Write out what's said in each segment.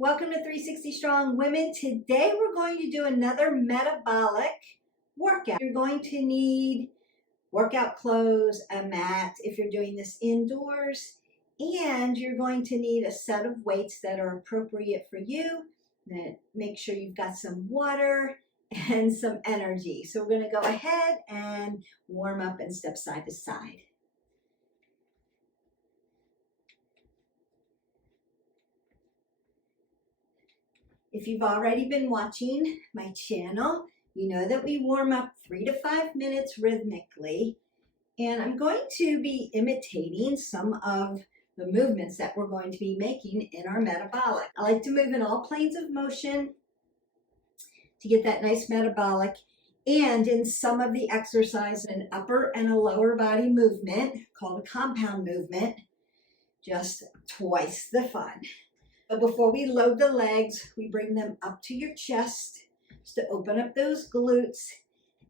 Welcome to 360 Strong Women. Today we're going to do another metabolic workout. You're going to need workout clothes, a mat if you're doing this indoors, and you're going to need a set of weights that are appropriate for you. Make sure you've got some water and some energy. So we're going to go ahead and warm up and step side to side. If you've already been watching my channel, you know that we warm up 3 to 5 minutes rhythmically, and I'm going to be imitating some of the movements that we're going to be making in our metabolic. I like to move in all planes of motion to get that nice metabolic, and in some of the exercise, an upper and a lower body movement called a compound movement, just twice the fun. But before we load the legs, we bring them up to your chest just to open up those glutes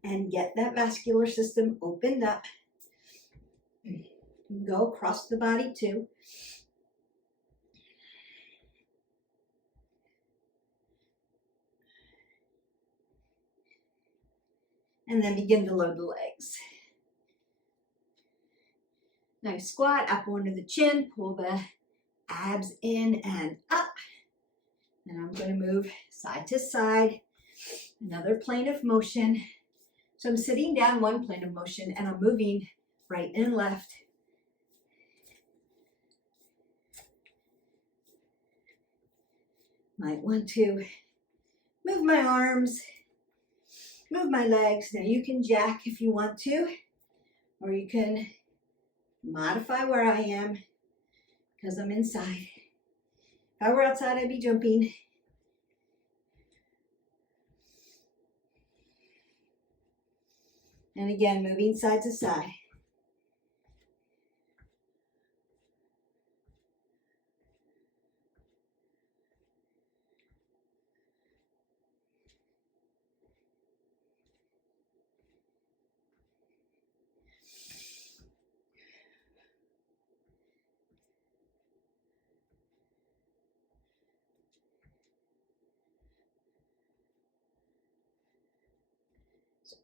and get that vascular system opened up. You can go across the body too. And then begin to load the legs. Nice squat, up onto the chin, pull the abs in and up. And I'm going to move side to side, another plane of motion. So I'm sitting down one plane of motion and I'm moving right and left. Might want to move my arms, move my legs. Now you can jack if you want to, or you can modify where I am because I'm inside. If I were outside, I'd be jumping. And again, moving side to side.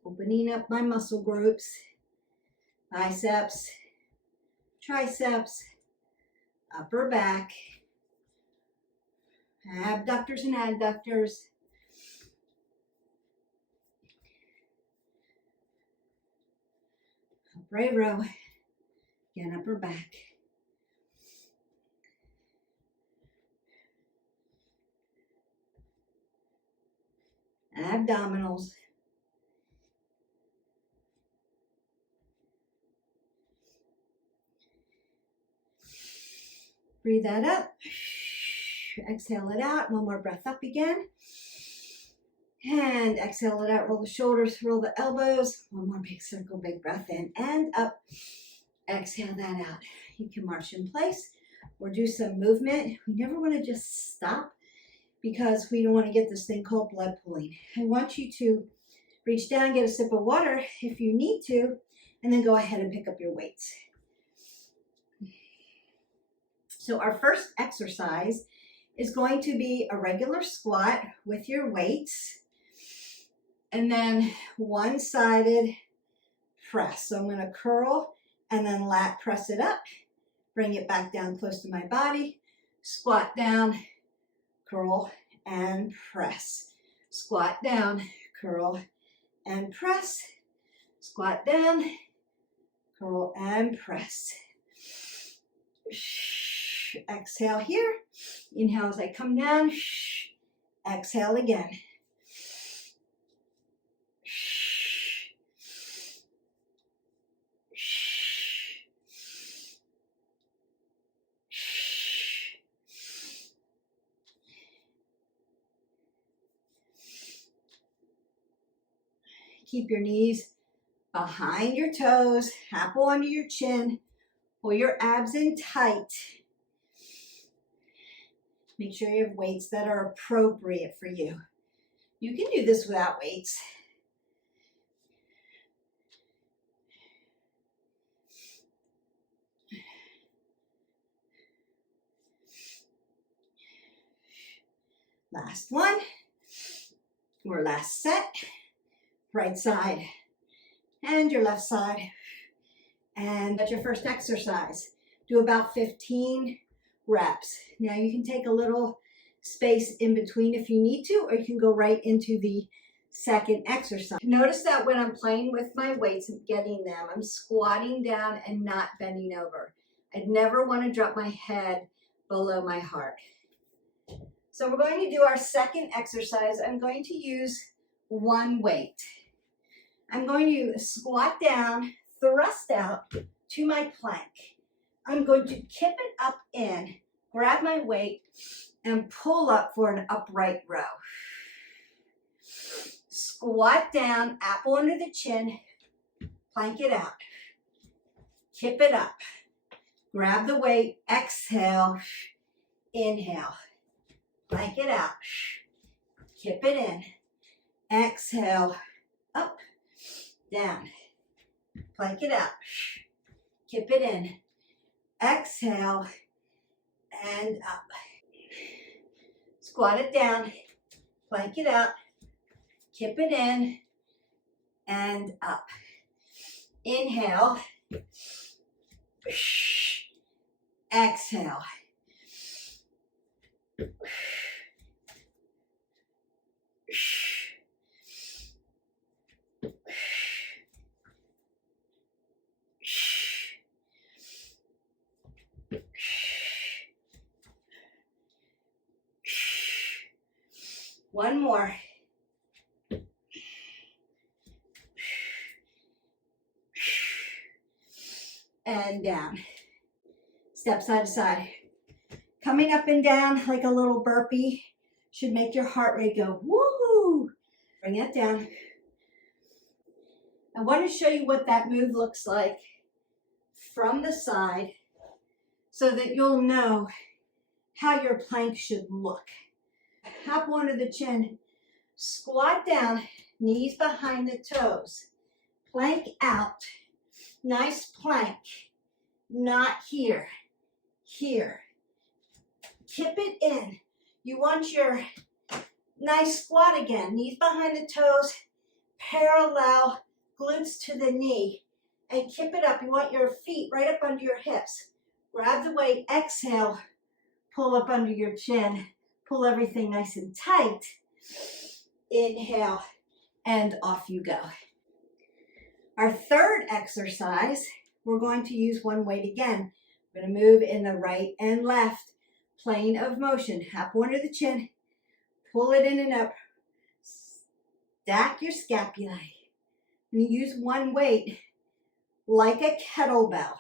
Opening up my muscle groups, biceps, triceps, upper back, abductors and adductors, upright row, again upper back. Abdominals. Breathe that up. Exhale it out. One more breath up again. And exhale it out. Roll the shoulders, roll the elbows. One more big circle, big breath in and up. Exhale that out. You can march in place or do some movement. We never want to just stop because we don't want to get this thing called blood pooling. I want you to reach down, get a sip of water if you need to, and then go ahead and pick up your weights. So our first exercise is going to be a regular squat with your weights and then one-sided press. So I'm going to curl and then lat press it up, bring it back down close to my body, squat down, curl and press. Squat down, curl and press. Squat down, curl and press. Exhale here. Inhale as I come down. Exhale again. Keep your knees behind your toes, apple under your chin. Pull your abs in tight. Make sure you have weights that are appropriate for you. You can do this without weights. Last one, or last set. Right side and your left side. And that's your first exercise. Do about 15 reps. Now you can take a little space in between if you need to, or you can go right into the second exercise. Notice that when I'm playing with my weights and getting them, I'm squatting down and not bending over. I'd never want to drop my head below my heart. So we're going to do our second exercise. I'm going to use one weight. I'm going to squat down, thrust out to my plank. I'm going to kip it up in, grab my weight, and pull up for an upright row. Squat down, apple under the chin, plank it out. Kip it up. Grab the weight, exhale, inhale. Plank it out. Kip it in. Exhale, up, down. Plank it out. Kip it in. Exhale, and up. Squat it down. Plank it out. Kip it in, and up. Inhale. Exhale. One more. And down. Step side to side. Coming up and down like a little burpee should make your heart rate go woo. Bring it down. I want to show you what that move looks like from the side so that you'll know how your plank should look. Apple under the chin. Squat down, knees behind the toes. Plank out. Nice plank. Not here. Here. Kip it in. You want your nice squat again. Knees behind the toes. Parallel. Glutes to the knee. And kip it up. You want your feet right up under your hips. Grab the weight. Exhale. Pull up under your chin. Pull everything nice and tight. Inhale. And off you go. Our third exercise, we're going to use one weight again. We're going to move in the right and left plane of motion. Apple under the chin. Pull it in and up. Stack your scapulae. And use one weight like a kettlebell.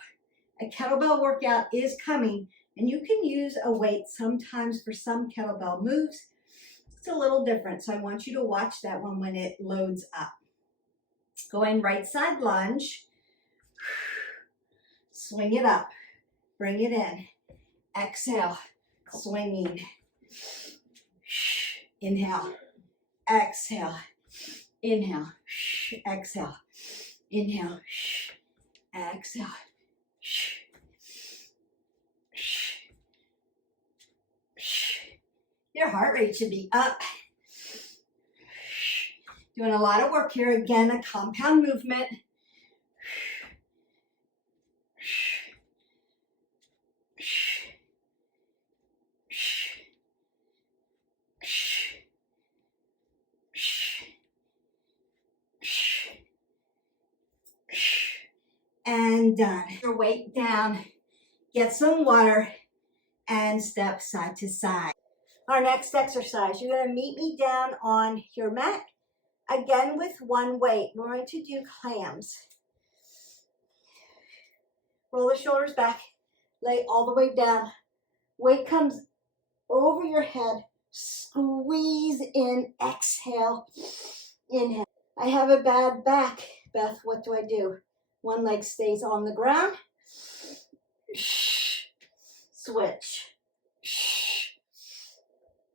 A kettlebell workout is coming, and you can use a weight sometimes for some kettlebell moves. It's a little different, so I want you to watch that one when it loads up. Going right side lunge. Swing it up. Bring it in. Exhale. Swinging. Inhale. Exhale. Inhale. Exhale. Inhale. Exhale. Your heart rate should be up. Doing a lot of work here. Again, a compound movement. And done. Your weight down. Get some water and step side to side. Our next exercise, you're going to meet me down on your mat. Again with one weight. We're going to do clams. Roll the shoulders back. Lay all the way down. Weight comes over your head. Squeeze in. Exhale. Inhale. I have a bad back. Beth, what do I do? One leg stays on the ground. Switch.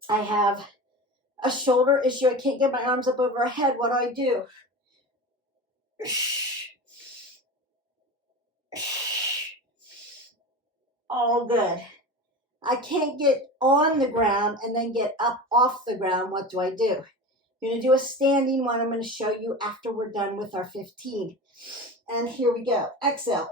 I have a shoulder issue. I can't get my arms up over my head. What do? All good. I can't get on the ground and then get up off the ground. What do? I'm going to do a standing one. I'm going to show you after we're done with our 15. And here we go. Exhale.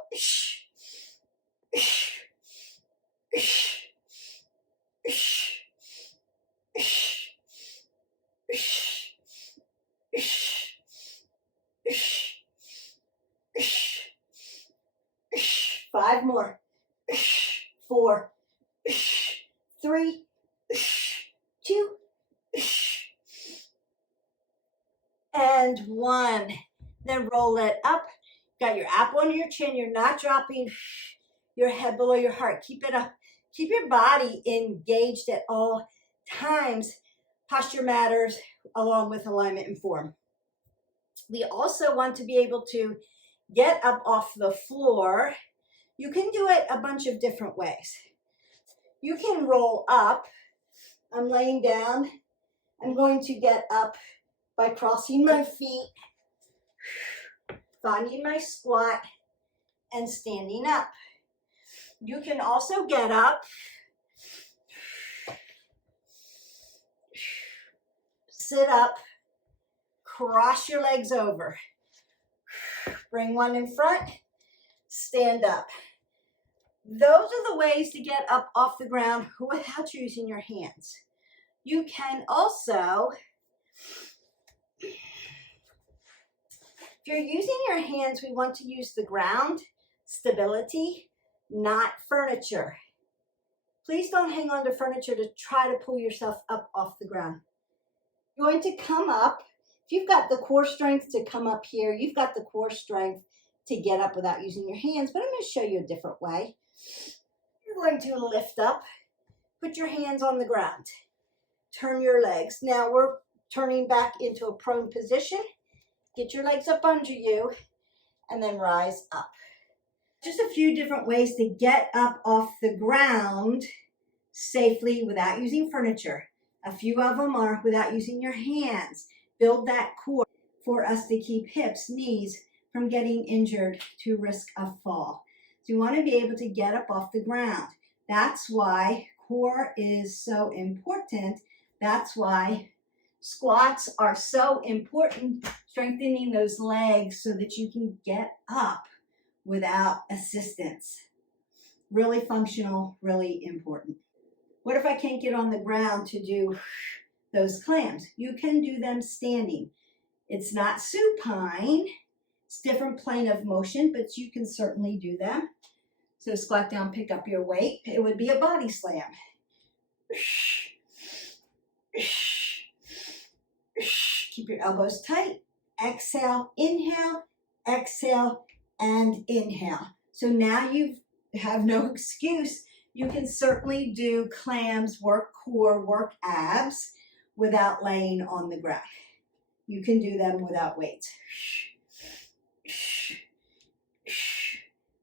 5 more. 4, 3, 2, and 1. Then roll it up. Got your apple under your chin. You're not dropping your head below your heart. Keep it up. Keep your body engaged at all times. Posture matters along with alignment and form. We also want to be able to get up off the floor. You can do it a bunch of different ways. You can roll up. I'm laying down. I'm going to get up by crossing my feet, finding my squat, and standing up. You can also get up, sit up, cross your legs over, bring one in front, stand up. Those are the ways to get up off the ground without using your hands. You can also, if you're using your hands, we want to use the ground, stability, not furniture. Please don't hang on to furniture to try to pull yourself up off the ground. You're going to come up. If you've got the core strength to come up here, you've got the core strength to get up without using your hands, but I'm going to show you a different way. You're going to lift up, put your hands on the ground, turn your legs. Now we're turning back into a prone position. Get your legs up under you and then rise up. Just a few different ways to get up off the ground safely without using furniture. A few of them are without using your hands. Build that core for us to keep hips, knees from getting injured to risk a fall. So you want to be able to get up off the ground. That's why core is so important. That's why squats are so important, strengthening those legs so that you can get up without assistance. Really functional, really important. What if I can't get on the ground to do those clams? You can do them standing. It's not supine. It's different plane of motion, but you can certainly do them. So squat down, pick up your weight. It would be a body slam. Keep your elbows tight. Exhale, inhale, exhale, and inhale. So now you have no excuse. You can certainly do clams, work core, work abs without laying on the ground. You can do them without weights.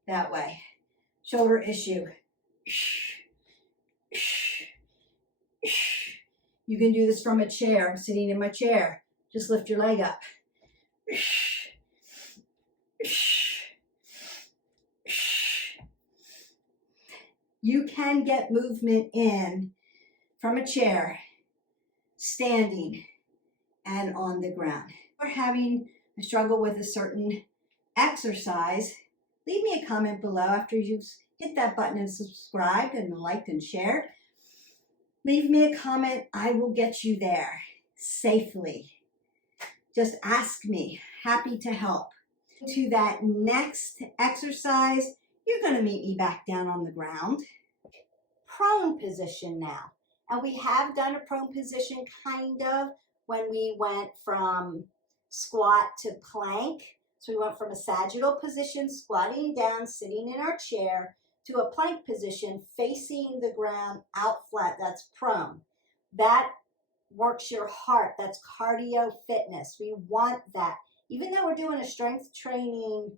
That way. Shoulder issue. You can do this from a chair. I'm sitting in my chair. Just lift your leg up. You can get movement in from a chair, standing, and on the ground. If you're having a struggle with a certain exercise, leave me a comment below after you've hit that button and subscribed and liked and shared. Leave me a comment. I will get you there safely. Just ask me. Happy to help. To that next exercise, you're going to meet me back down on the ground. Prone position now. And we have done a prone position kind of when we went from squat to plank. So we went from a sagittal position, squatting down, sitting in our chair, to a plank position, facing the ground out flat. That's prone. That works your heart. That's cardio fitness. We want that. Even though we're doing a strength training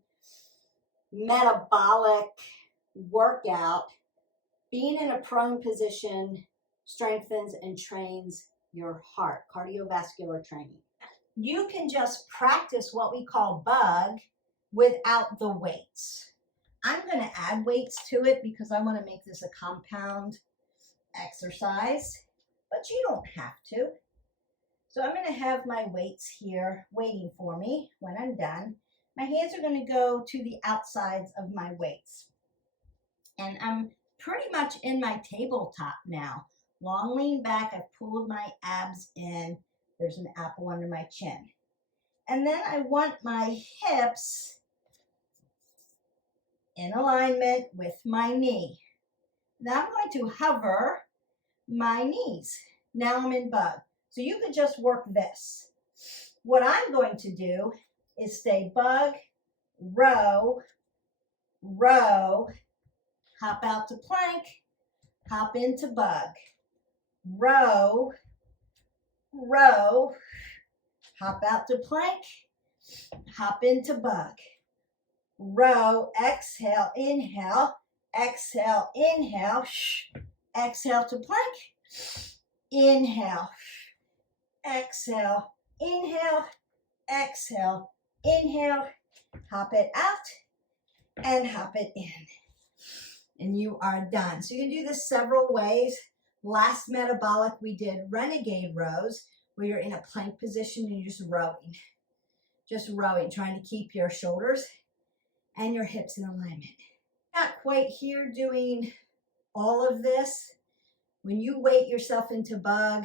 metabolic workout, being in a prone position strengthens and trains your heart, cardiovascular training. You can just practice what we call bug without the weights. I'm going to add weights to it because I want to make this a compound exercise, but you don't have to. So I'm going to have my weights here waiting for me when I'm done. My hands are going to go to the outsides of my weights. And I'm pretty much in my tabletop now. Long lean back, I've pulled my abs in. There's an apple under my chin. And then I want my hips in alignment with my knee. Now I'm going to hover my knees. Now I'm in bug. So you could just work this. What I'm going to do is stay bug, row, row, hop out to plank, hop into bug, row, row, hop out to plank, hop into bug, row, exhale, inhale, exhale, inhale, exhale to plank, inhale, exhale, inhale, exhale, inhale, hop it out and hop it in. And you are done. So you can do this several ways. Last metabolic, we did renegade rows, where you're in a plank position and you're just rowing, trying to keep your shoulders and your hips in alignment. Not quite here doing all of this. When you weight yourself into bug,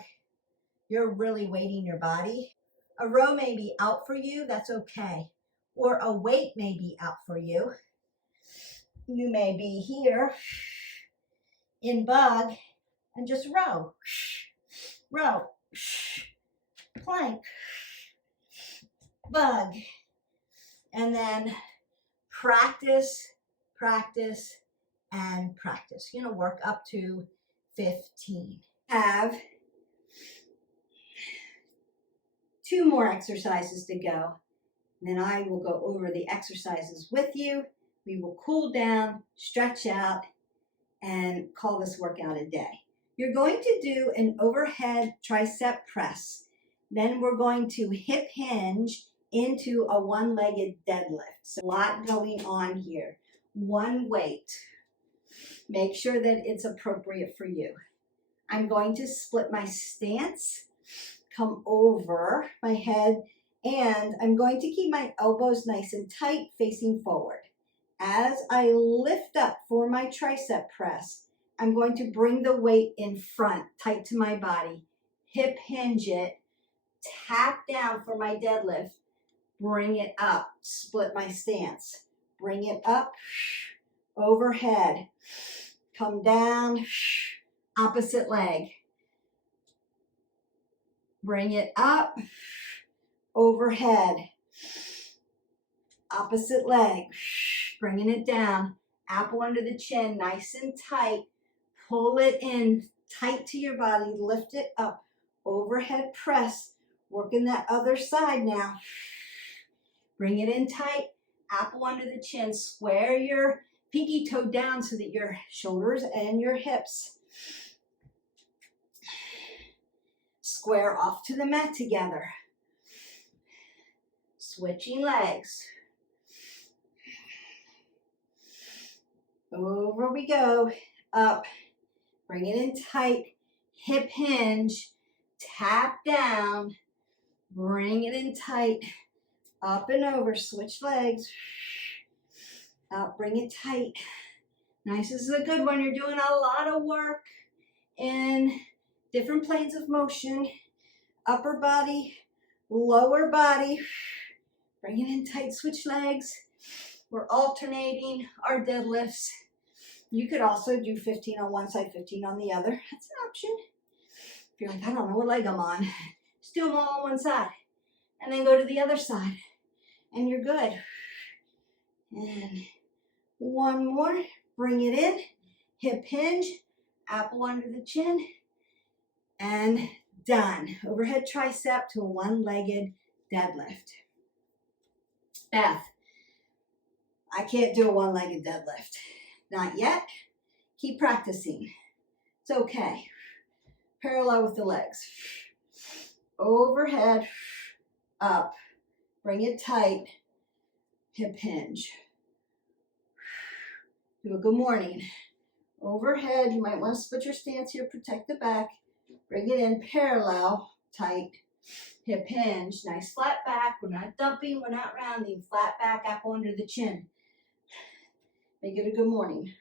you're really weighting your body. A row may be out for you, that's okay. Or a weight may be out for you. You may be here in bug and just row, row, plank, bug, and then practice, practice, and practice. You know, work up to 15. Have 2 more exercises to go. And then I will go over the exercises with you. We will cool down, stretch out, and call this workout a day. You're going to do an overhead tricep press. Then we're going to hip hinge into a one-legged deadlift. So a lot going on here. One weight. Make sure that it's appropriate for you. I'm going to split my stance, come over my head, and I'm going to keep my elbows nice and tight facing forward. As I lift up for my tricep press, I'm going to bring the weight in front, tight to my body, hip hinge it, tap down for my deadlift, bring it up, split my stance, bring it up, overhead, come down, opposite leg, bring it up, overhead, opposite leg, bringing it down, apple under the chin, nice and tight, pull it in tight to your body, lift it up, overhead press, working that other side now, bring it in tight, apple under the chin, square your pinky toe down so that your shoulders and your hips square off to the mat together. Switching legs. Over we go, up, bring it in tight, hip hinge, tap down, bring it in tight, up and over, switch legs, up, bring it tight. Nice, this is a good one. You're doing a lot of work in different planes of motion, upper body, lower body, bring it in tight, switch legs. We're alternating our deadlifts. You could also do 15 on one side, 15 on the other. That's an option. If you're like, I don't know what leg I'm on, just do them all on one side. And then go to the other side. And you're good. And one more. Bring it in. Hip hinge. Apple under the chin. And done. Overhead tricep to a one-legged deadlift. Beth, I can't do a one-legged deadlift. Not yet. Keep practicing. It's okay. Parallel with the legs. Overhead, up. Bring it tight. Hip hinge. Do a good morning. overhead. You might want to split your stance here, protect the back. Bring it in parallel, tight, hip hinge. Nice flat back. We're not dumping, we're not rounding. Flat back, apple under the chin. Make it a good morning.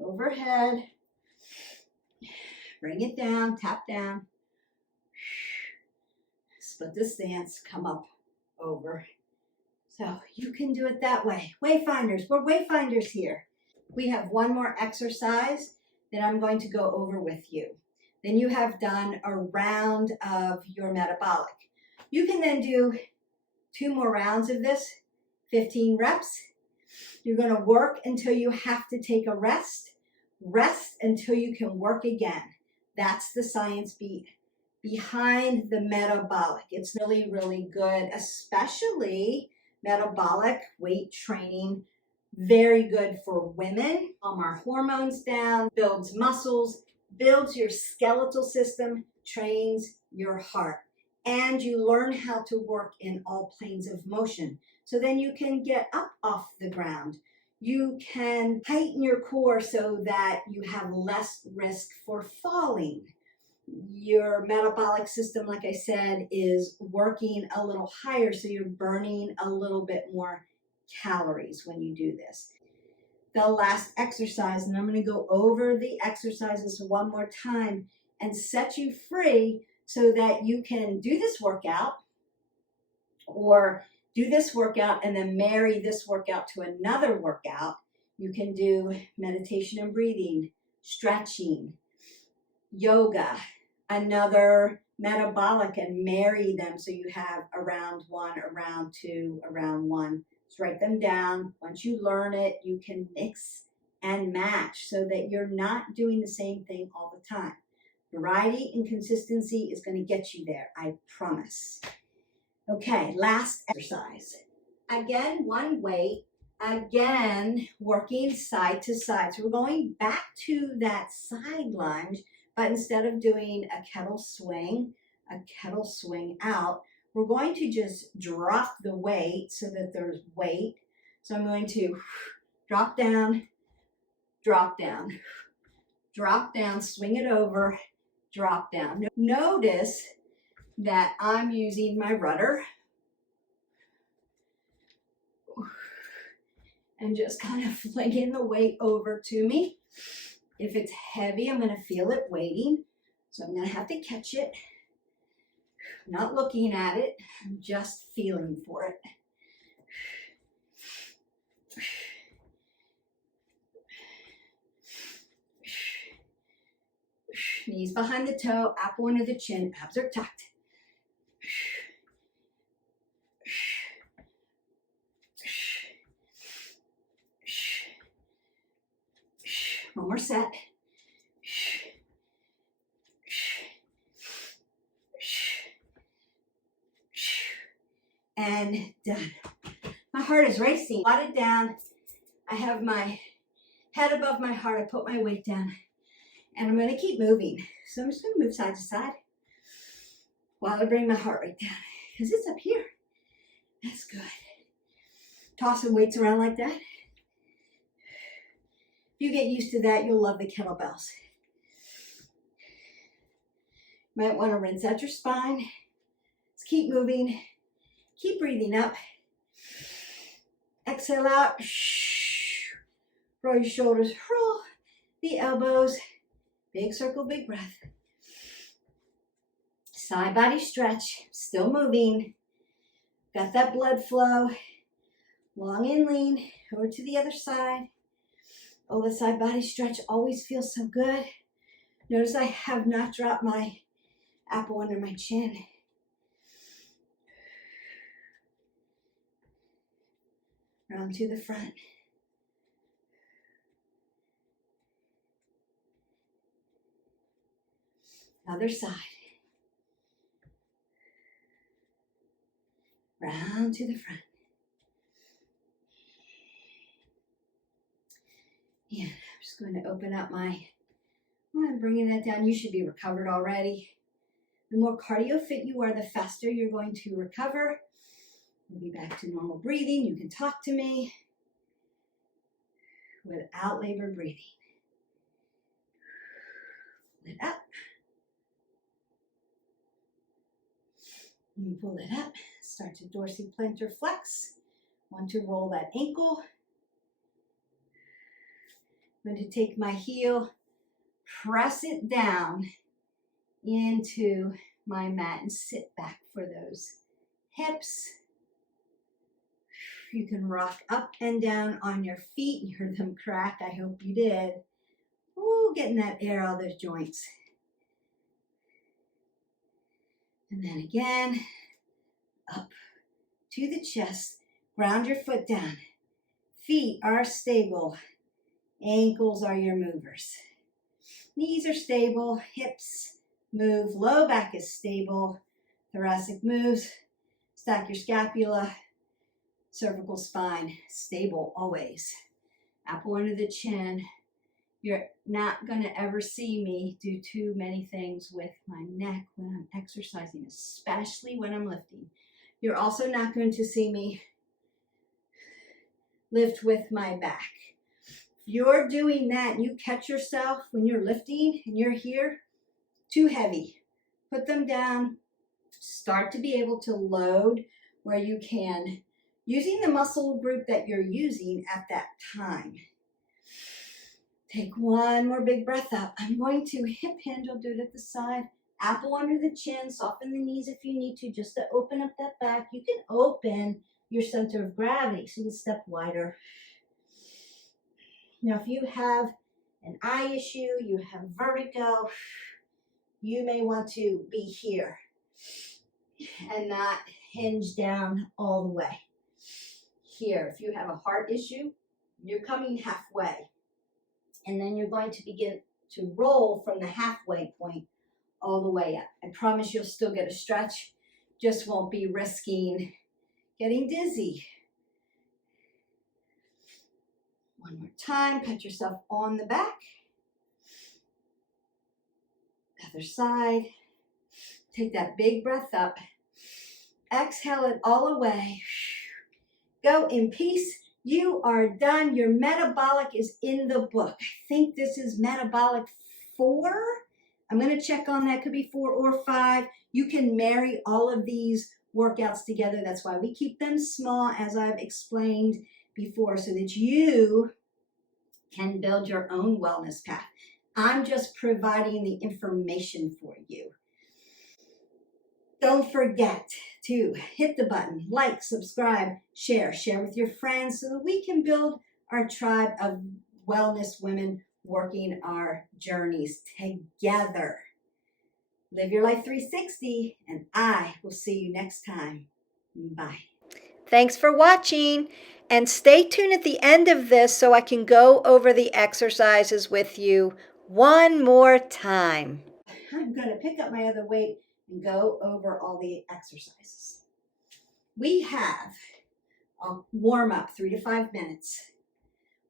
Overhead. Bring it down, tap down. Split the stance, come up, over. So you can do it that way. Wayfinders, we're wayfinders here. We have one more exercise that I'm going to go over with you. Then you have done a round of your metabolic. You can then do 2 more rounds of this, 15 reps. You're going to work until you have to take a rest. Rest until you can work again. That's the science behind the metabolic. It's really, really good, especially metabolic weight training. Very good for women. Calm our hormones down, builds muscles, builds your skeletal system, trains your heart. And you learn how to work in all planes of motion. So then you can get up off the ground. You can tighten your core so that you have less risk for falling. Your metabolic system, like I said, is working a little higher, so you're burning a little bit more calories when you do this. The last exercise, and I'm going to go over the exercises one more time and set you free so that you can do this workout or do this workout and then marry this workout to another workout. You can do meditation and breathing, stretching, yoga, another metabolic, and marry them so you have a round 1, a round 2, a round 1. Just write them down. Once you learn it, you can mix and match so that you're not doing the same thing all the time. Variety and consistency is going to get you there, I promise. Okay, last exercise. Again, one weight. Again, working side to side. So we're going back to that side lunge, but instead of doing a kettle swing out, we're going to just drop the weight so that there's weight. So I'm going to drop down, drop down, drop down, swing it over, drop down. Notice that I'm using my rudder and just kind of flinging the weight over to me. If it's heavy, I'm going to feel it weighting. So I'm going to have to catch it. Not looking at it, I'm just feeling for it. Knees behind the toe, apple under the chin, abs are tucked. One more set. And done. My heart is racing. Squat it down. I have my head above my heart. I put my weight down. And I'm going to keep moving. So I'm just going to move side to side while I bring my heart rate down. Because it's up here. That's good. Tossing weights around like that. If you get used to that, you'll love the kettlebells. Might want to rinse out your spine. Let's keep moving. Keep breathing up. Exhale out. Roll your shoulders. Roll the elbows. Big circle, big breath. Side body stretch. Still moving. Got that blood flow. Long and lean. Over to the other side. Oh, the side body stretch always feels so good. Notice I have not dropped my apple under my chin. Round to the front. Other side. Round to the front. And I'm just going to open up I'm bringing that down. You should be recovered already. The more cardio fit you are, the faster you're going to recover. We'll be back to normal breathing. You can talk to me without labored breathing. it up. And pull it up. Start to dorsiplantar flex. Want to roll that ankle. I'm going to take my heel, press it down into my mat and sit back for those hips. You can rock up and down on your feet. You heard them crack. I hope you did. Ooh, getting that air out of those joints. And then again, up to the chest. Ground your foot down. Feet are stable. Ankles are your movers. Knees are stable. Hips move. Low back is stable. Thoracic moves. Stack your scapula. Cervical spine, stable always. Apple under the chin. You're not going to ever see me do too many things with my neck when I'm exercising, especially when I'm lifting. You're also not going to see me lift with my back. If you're doing that and you catch yourself when you're lifting and you're here, too heavy. Put them down. Start to be able to load where you can, using the muscle group that you're using at that time. Take one more big breath up. I'm going to hip hinge. I'll do it at the side. Apple under the chin. Soften the knees if you need to, just to open up that back. You can open your center of gravity so you can step wider. Now, if you have an eye issue, you have vertigo, you may want to be here and not hinge down all the way. Here, if you have a heart issue, you're coming halfway. And then you're going to begin to roll from the halfway point all the way up. I promise you'll still get a stretch, just won't be risking getting dizzy. One more time, pat yourself on the back. Other side. Take that big breath up. Exhale it all away. Go in peace. You are done. Your metabolic is in the book. I think this is metabolic 4. I'm going to check on that. Could be 4 or 5. You can marry all of these workouts together. That's why we keep them small, as I've explained before, so that you can build your own wellness path. I'm just providing the information for you. Don't forget to hit the button, like, subscribe, share with your friends so that we can build our tribe of wellness women working our journeys together. Live your life 360, and I will see you next time. Bye. Thanks for watching, and stay tuned at the end of this so I can go over the exercises with you one more time. I'm going to pick up my other weight and go over all the exercises. We have a warm-up, 3 to 5 minutes,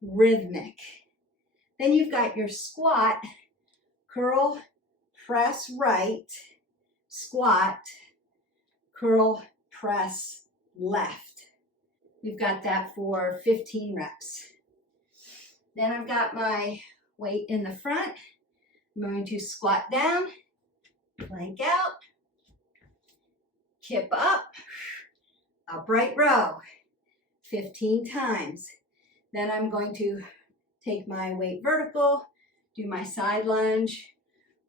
rhythmic. Then you've got your squat, curl, press right, squat, curl, press left. We've got that for 15 reps. Then I've got my weight in the front. I'm going to squat down, plank out, kip up, upright row, 15 times. Then I'm going to take my weight vertical, do my side lunge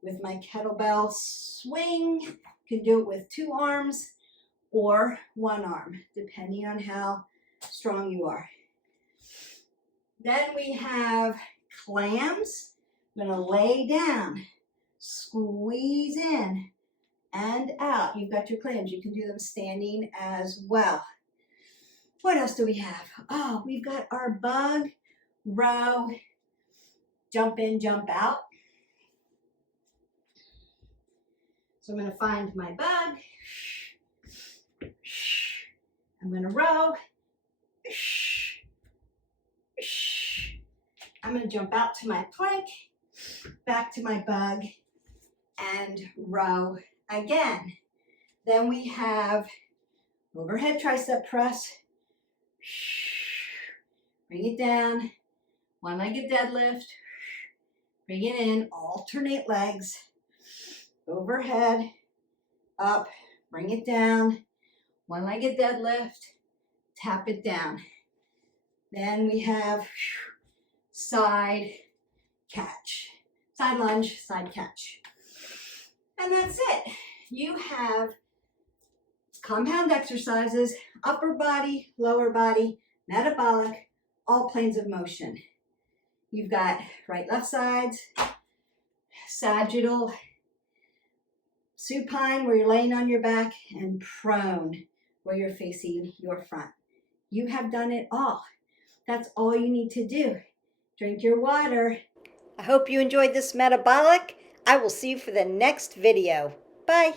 with my kettlebell swing. You can do it with 2 arms or 1 arm, depending on how strong you are. Then we have clams. I'm going to lay down, squeeze in and out. You've got your clams. You can do them standing as well. What else do we have? Oh, we've got our bug row, jump in, jump out. So I'm going to find my bug. I'm going to row. I'm going to jump out to my plank, back to my bug, and row again. Then we have overhead tricep press. Bring it down. One-legged deadlift. Bring it in, alternate legs, overhead, up, bring it down, one-legged deadlift, tap it down. Then we have side catch, side lunge, side catch. And that's it. You have compound exercises, upper body, lower body, metabolic, all planes of motion. You've got right, left sides, sagittal, supine where you're laying on your back, and prone where you're facing your front. You have done it all. That's all you need to do. Drink your water. I hope you enjoyed this metabolic. I will see you for the next video. Bye.